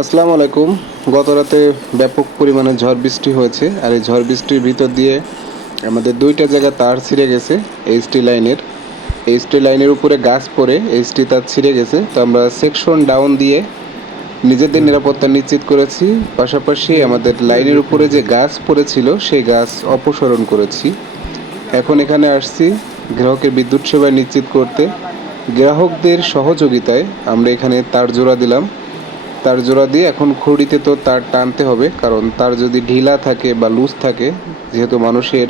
আসসালামু আলাইকুম। গত রাতে ব্যাপক পরিমাণে ঝড় বৃষ্টি হয়েছে, আর এই ঝড় বৃষ্টির ভিতর দিয়ে আমাদের দুইটা জায়গা তার ছিঁড়ে গেছে। এইচটি লাইনের এইচটি লাইনের উপরে গাছ পড়ে এইচটি তার ছিঁড়ে গেছে। তো আমরা সেকশন ডাউন দিয়ে নিজেদের নিরাপত্তা নিশ্চিত করেছি, পাশাপাশি আমাদের লাইনের উপরে যে গাছ পড়েছিল সেই গাছ অপসারণ করেছি। এখন এখানে আসছি গ্রাহকের বিদ্যুৎ সেবা নিশ্চিত করতে। গ্রাহকদের সহযোগিতায় আমরা এখানে তার জোড়া দিলাম। তার জোড়া দিয়ে এখন খড়িতে তো তার টানতে হবে, কারণ তার যদি ঢিলা থাকে বা লুজ থাকে, যেহেতু মানুষের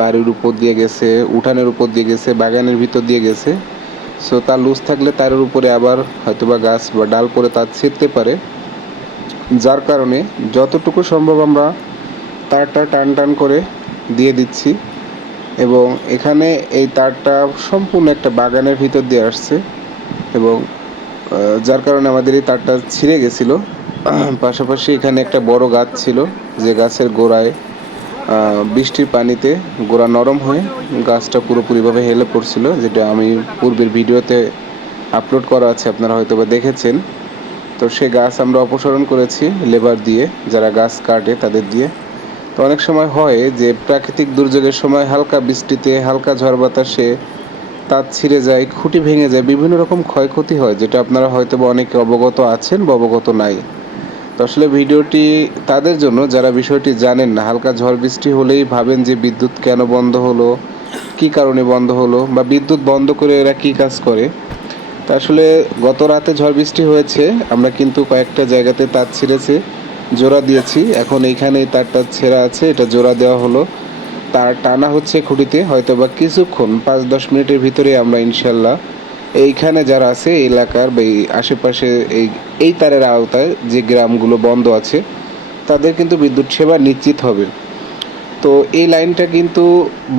বাড়ির উপর দিয়ে গেছে, উঠানের উপর দিয়ে গেছে, বাগানের ভিতর দিয়ে গেছে, সো তার লুজ থাকলে তারের উপরে আবার হয়তোবা গাছ বা ডাল পরে তার ছিঁড়তে পারে। যার কারণে যতটুকু সম্ভব আমরা তারটা টান টান করে দিয়ে দিচ্ছি। এবং এখানে এই তারটা সম্পূর্ণ একটা বাগানের ভিতর দিয়ে আসছে, এবং যার কারণে আমাদের এই তারটা ছিঁড়ে গেছিলো। পাশাপাশি এখানে একটা বড় গাছ ছিল, যে গাছের গোড়ায় বৃষ্টির পানিতে গোড়া নরম হয়ে গাছটা পুরোপুরিভাবে হেলে পড়ছিল, যেটা আমি পূর্বের ভিডিওতে আপলোড করা আছে, আপনারা হয়তো বা দেখেছেন। তো সে গাছ আমরা অপসারণ করেছি লেবার দিয়ে, যারা গাছ কাটে তাদের দিয়ে। তো অনেক সময় হয় যে প্রাকৃতিক দুর্যোগের সময় হালকা বৃষ্টিতে, হালকা ঝড় বাতাসে তার ছিঁড়ে যায়, খুঁটি ভেঙে যায়, বিভিন্ন রকম ক্ষয়ক্ষতি হয়, যেটা আপনারা হয়তো বা অনেকে অবগত আছেন বা অবগত নাই। তো আসলে ভিডিওটি তাদের জন্য যারা বিষয়টি জানেন না। হালকা ঝড় বৃষ্টি হলেই ভাবেন যে বিদ্যুৎ কেন বন্ধ হলো, কী কারণে বন্ধ হলো, বা বিদ্যুৎ বন্ধ করে এরা কী কাজ করে। তা আসলে গত রাতে ঝড় বৃষ্টি হয়েছে, আমরা কিন্তু কয়েকটা জায়গাতে তার ছিঁড়েছে, জোড়া দিয়েছি। এখন এইখানে তারটা ছেঁড়া আছে, এটা জোড়া দেওয়া হলো। তার টানা হচ্ছে খুঁটিতে, হয়তো বা কিছুক্ষণ 5-10 মিনিটের ভিতরে আমরা ইনশাল্লাহ এইখানে যারা আছে এলাকার বা এই আশেপাশে এই তারের আওতায় যে গ্রামগুলো বন্ধ আছে, তাদের কিন্তু বিদ্যুৎ সেবা নিশ্চিত হবে। তো এই লাইনটা কিন্তু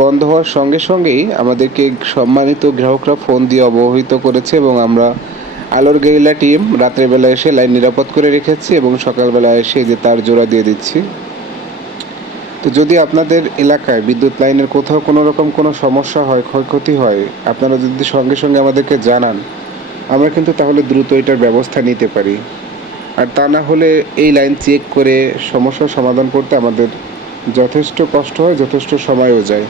বন্ধ হওয়ার সঙ্গে সঙ্গেই আমাদেরকে সম্মানিত গ্রাহকরা ফোন দিয়ে অবহিত করেছে, এবং আমরা আলোর গেরিলা টিম রাত্রেবেলা এসে লাইন নিরাপদ করে রেখেছি, এবং সকালবেলা এসে যে তার জোড়া দিয়ে দিচ্ছি। তো যদি আপনাদের এলাকায় বিদ্যুৎ লাইনের কোথাও কোনো রকম কোনো সমস্যা হয়, ক্ষয়ক্ষতি হয়, আপনারা যদি সঙ্গে সঙ্গে আমাদেরকে জানান, আমরা কিন্তু তাহলে দ্রুত এটার ব্যবস্থা নিতে পারি। আর তা না হলে এই লাইন চেক করে সমস্যার সমাধান করতে আমাদের যথেষ্ট কষ্ট হয়, যথেষ্ট সময়ও যায়।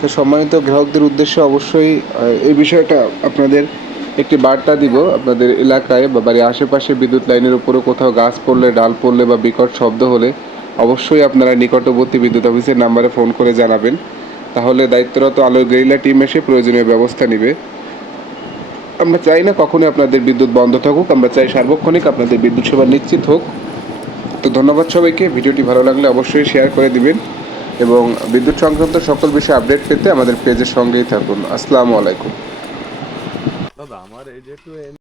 তো সম্মানিত গ্রাহকদের উদ্দেশ্যে অবশ্যই এই বিষয়টা আপনাদের একটি বার্তা দিব। আপনাদের এলাকায় বা বাড়ির আশেপাশে বিদ্যুৎ লাইনের উপরে কোথাও গাছ পড়লে, ডাল পড়লে বা বিকট শব্দ হলে অবশ্যই আপনারা নিকটবর্তী বিদ্যুৎ অফিসের নাম্বারে ফোন করে জানাবেন। তাহলে দায়িত্বরত আলোর গেরিলা টিম এসে প্রয়োজনীয় ব্যবস্থা নেবে। আমরা চাই না কখনোই আপনাদের বিদ্যুৎ বন্ধ থাকুক, আমরা চাই সার্বক্ষণিক আপনাদের বিদ্যুৎ সেবা নিশ্চিত হোক। তো ধন্যবাদ সবাইকে। ভিডিওটি ভালো লাগলে অবশ্যই শেয়ার করে দিবেন, এবং বিদ্যুৎ সংক্রান্ত সকল বিষয়ে আপডেট পেতে আমাদের পেজের সঙ্গেই থাকুন। আসসালামু আলাইকুম। দাদা আমার এই যে একটু